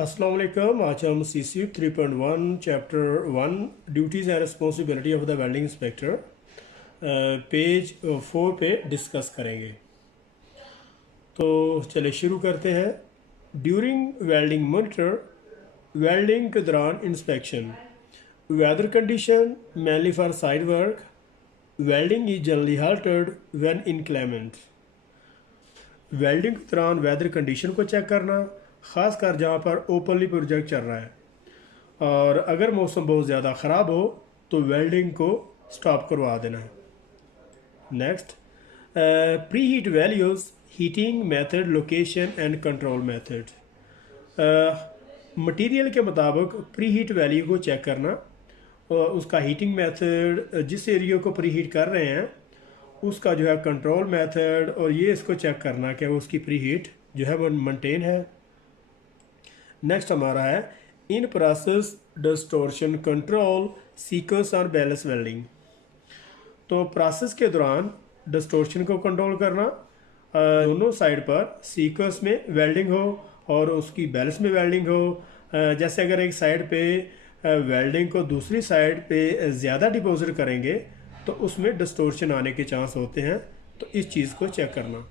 अस्सलाम वालेकुम। आज हम CC 3.1 chapter 1 duties and responsibility of the welding inspector page 4 पे डिस्कस करेंगे। तो चलिए शुरू करते हैं। ड्यूरिंग वेल्डिंग मॉनिटर, वेल्डिंग के दौरान inspection, weather condition mainly for side work, welding is generally halted when inclement. Welding के दौरान वेदर कंडीशन को चेक करना, ख़ास कर जहाँ पर ओपनली प्रोजेक्ट चल रहा है, और अगर मौसम बहुत ज़्यादा ख़राब हो तो वेल्डिंग को स्टॉप करवा देना है। Next, pre heat values, heating method, location and control method. Material के मुताबिक प्री हीट वैल्यू को चेक करना, और उसका हीटिंग मेथड, जिस एरिया को प्री हीट कर रहे हैं उसका जो है कंट्रोल मेथड, और ये इसको चेक करना कि वो उसकी प्री हीट जो है वो मेंटेन है। नेक्स्ट हमारा है in process distortion control, sequence और बैलेंस वेल्डिंग। तो प्रोसेस के दौरान डिस्टॉर्शन को कंट्रोल करना, दोनों साइड पर सीक्वेंस में वेल्डिंग हो और उसकी बैलेंस में वेल्डिंग हो। जैसे अगर एक साइड पे वेल्डिंग को दूसरी साइड पे ज़्यादा डिपॉजिट करेंगे तो उसमें डिस्टॉर्शन आने के चांस होते हैं, तो इस चीज़ को चेक करना।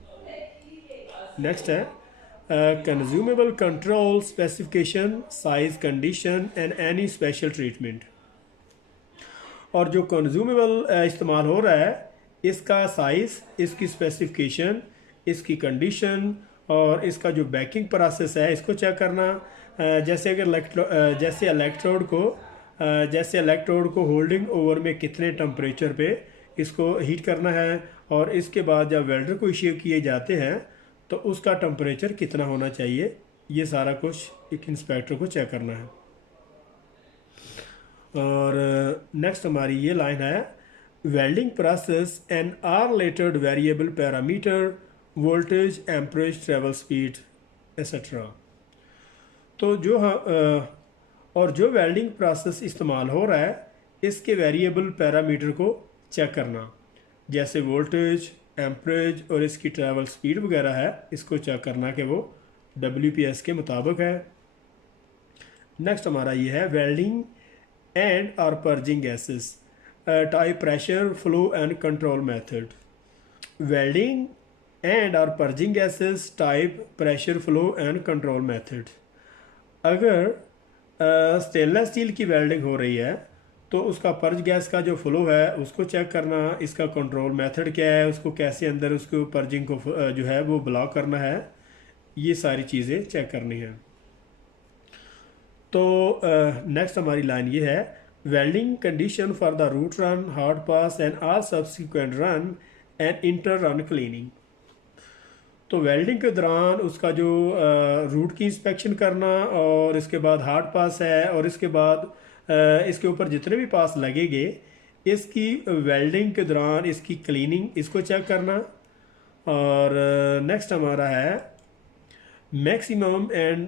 नेक्स्ट है consumable control specification, size, condition and any special treatment. और जो कंज्यूमेबल इस्तेमाल हो रहा है इसका साइज़, इसकी स्पेसिफिकेशन, इसकी कंडीशन और इसका जो बैकिंग प्रोसेस है इसको चेक करना। जैसे अगर जैसे इलेक्ट्रोड को होल्डिंग ओवर में कितने टेम्परेचर पे इसको हीट करना है, और इसके बाद जब वेल्डर को इश्यू किए जाते हैं तो उसका टेम्परेचर कितना होना चाहिए, ये सारा कुछ एक इंस्पेक्टर को चेक करना है। और नेक्स्ट हमारी ये लाइन है welding process and or related variable parameter, voltage, amperage, travel speed etcetera. तो जो वेल्डिंग प्रोसेस इस्तेमाल हो रहा है इसके वेरिएबल पैरामीटर को चेक करना, जैसे वोल्टेज, एम्परेज और इसकी ट्रैवल स्पीड वगैरह है, इसको चेक करना कि वो WPS के मुताबिक है। नेक्स्ट हमारा ये है वेल्डिंग एंड और purging gases, type, pressure, flow and control method. Welding and और purging gases, type, pressure, flow and control method. अगर स्टेनलेस स्टील की वेल्डिंग हो रही है तो उसका पर्ज गैस का जो फ्लो है उसको चेक करना, इसका कंट्रोल मेथड क्या है, उसको कैसे अंदर उसको पर्जिंग को जो है वो ब्लॉक करना है, ये सारी चीज़ें चेक करनी है। तो नेक्स्ट हमारी लाइन ये है welding condition for the root run, hot pass and all subsequent run and inter run cleaning. तो वेल्डिंग के दौरान उसका जो रूट की इंस्पेक्शन करना, और इसके बाद हार्ड पास है, और इसके बाद इसके ऊपर जितने भी पास लगेंगे इसकी वेल्डिंग के दौरान इसकी क्लीनिंग, इसको चेक करना। और नेक्स्ट हमारा है maximum and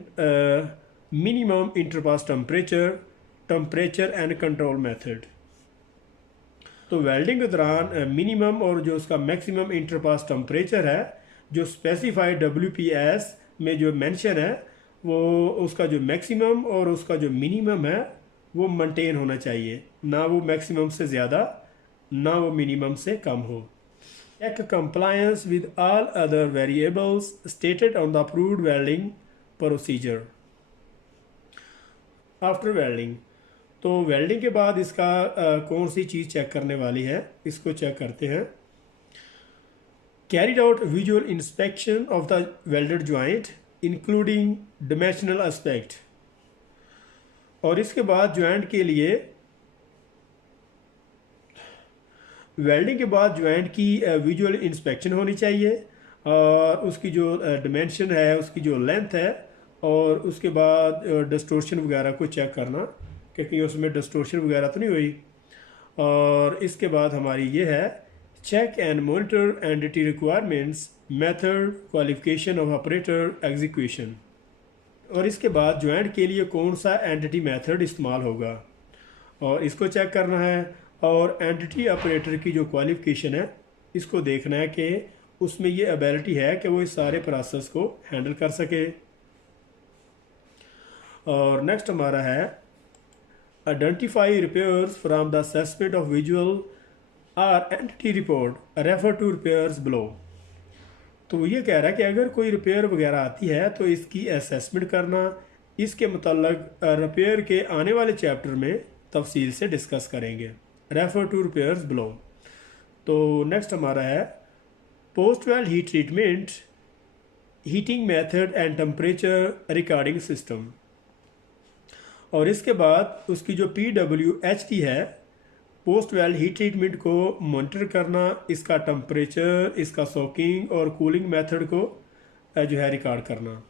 minimum interpass temperature and control method. तो वेल्डिंग के दौरान मिनिमम और जो उसका मैक्सिमम इंटरपास टेम्परेचर है, जो स्पेसिफाइड WPS में जो मेंशन है, वो उसका जो मैक्सिमम और उसका जो मिनिमम है वो मेंटेन होना चाहिए, ना वो मैक्सिमम से ज़्यादा ना वो मिनिमम से कम हो। Check compliance with all other variables stated on the approved welding procedure after welding. तो वेल्डिंग के बाद इसका कौन सी चीज़ चेक करने वाली है, इसको चेक करते हैं। Carried out visual inspection of the welded joint including dimensional aspect। और इसके बाद जॉइंट के लिए, वेल्डिंग के बाद जॉइंट की विजुअल इंस्पेक्शन होनी चाहिए, और उसकी जो डिमेंशन है, उसकी जो लेंथ है, और उसके बाद डिस्टोर्शन वगैरह को चेक करना कि कहीं उसमें डिस्टोर्शन वगैरह तो नहीं हुई। और इसके बाद हमारी ये है check and monitor NDT requirements, method, qualification of operator, execution. और इसके बाद जॉइंट के लिए कौन सा एंटिटी मेथड इस्तेमाल होगा, और इसको चेक करना है। और एंटिटी ऑपरेटर की जो क्वालिफिकेशन है इसको देखना है कि उसमें ये एबिलिटी है कि वो इस सारे प्रोसेस को हैंडल कर सके। और नेक्स्ट हमारा है identify repairs from the assessment of visual or NDT report refer to repairs below. तो ये कह रहा है कि अगर कोई रिपेयर वगैरह आती है तो इसकी असेसमेंट करना, इसके मतलब रिपेयर के आने वाले चैप्टर में तफसील से डिस्कस करेंगे। Refer to repairs below. तो नेक्स्ट हमारा है post weld heat treatment, heating method and temperature recording system. और इसके बाद उसकी जो PWHT है, पोस्ट वेल हीट ट्रीटमेंट को मॉनिटर करना, इसका टेम्परेचर, इसका सोकिंग और कूलिंग मेथड को जो है रिकॉर्ड करना।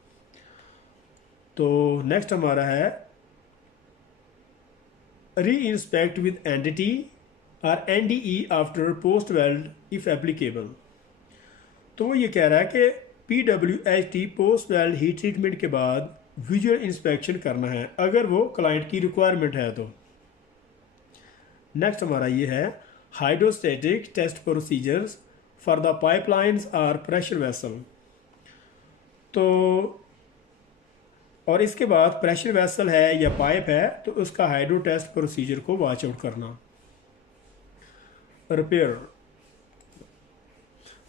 तो नेक्स्ट हमारा है री इंस्पेक्ट विद एंटिटी और NDE after post weld if applicable. तो वो ये कह रहा है कि PWHT post weld heat treatment के बाद विजुअल इंस्पेक्शन करना है अगर वो क्लाइंट की रिक्वायरमेंट है तो। नेक्स्ट हमारा ये है hydrostatic test procedures for the pipelines or pressure vessel. तो और इसके बाद प्रेशर वेसल है या पाइप है तो उसका हाइड्रो टेस्ट प्रोसीजर को वॉच आउट करना। रिपेयर,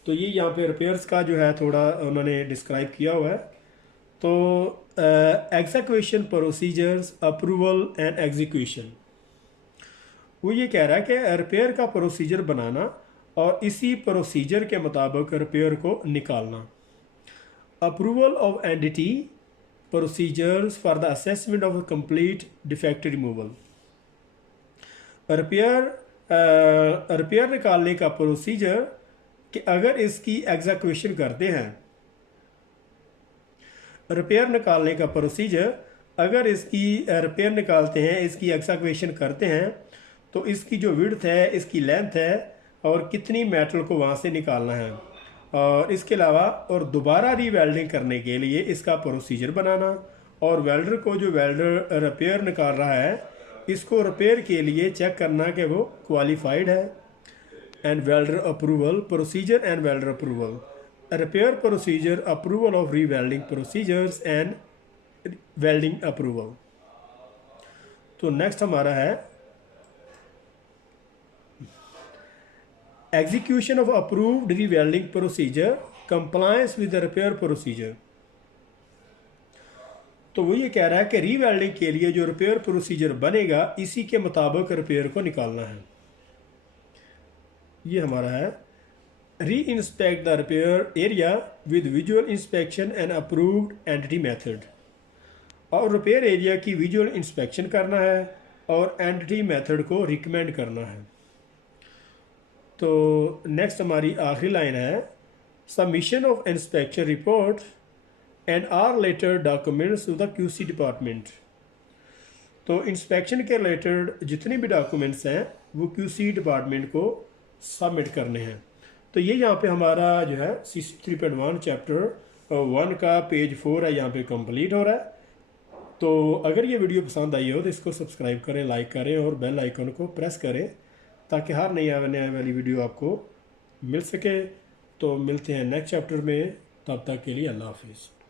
तो ये यहाँ पे रिपेयर्स का जो है थोड़ा उन्होंने डिस्क्राइब किया हुआ है। तो execution procedures, approval and execution. वो ये कह रहा है कि रिपेयर का प्रोसीजर बनाना और इसी प्रोसीजर के मुताबिक रिपेयर को निकालना। Approval of entity procedures for the assessment of complete defect removal. Repair निकालने का प्रोसीजर कि अगर इसकी एग्जीक्यूशन करते हैं, रिपेयर निकालने का प्रोसीजर अगर इसकी रिपेयर निकालते हैं, इसकी एग्जीक्यूशन करते हैं तो इसकी जो विड्थ है, इसकी लेंथ है और कितनी मेटल को वहाँ से निकालना है। और इसके अलावा और दोबारा रीवेल्डिंग करने के लिए इसका प्रोसीजर बनाना, और वेल्डर को जो वेल्डर रिपेयर निकाल रहा है इसको रिपेयर के लिए चेक करना कि वो क्वालिफाइड है। And welder approval procedure and welder approval, repair procedure, approval of rewelding procedures and welding approval. तो नेक्स्ट हमारा है execution of approved rewelding procedure, compliance with the repair procedure. तो वो ये कह रहा है कि रीवेल्डिंग के लिए जो रिपेयर प्रोसीजर बनेगा इसी के मुताबिक रिपेयर को निकालना है। ये हमारा है री inspect the repair area with visual inspection and approved entity method. और रिपेयर एरिया की विजुअल इंस्पेक्शन करना है और एंटिटी मेथड को रिकमेंड करना है। तो नेक्स्ट हमारी आखिरी लाइन है submission of inspection report and or related documents to the QC department. तो इंस्पेक्शन के रिलेटेड जितने भी डॉक्यूमेंट्स हैं वो QC डिपार्टमेंट को सबमिट करने हैं। तो ये यहाँ पे हमारा जो है CC 3.1 चैप्टर 1 का पेज 4 है, यहाँ पे कंप्लीट हो रहा है। तो अगर ये वीडियो पसंद आई हो तो इसको सब्सक्राइब करें, लाइक करें और बेल आइकन को प्रेस करें ताकि हर नई आने वाली वीडियो आपको मिल सके। तो मिलते हैं नेक्स्ट चैप्टर में, तब तक के लिए अल्लाह हाफिज़।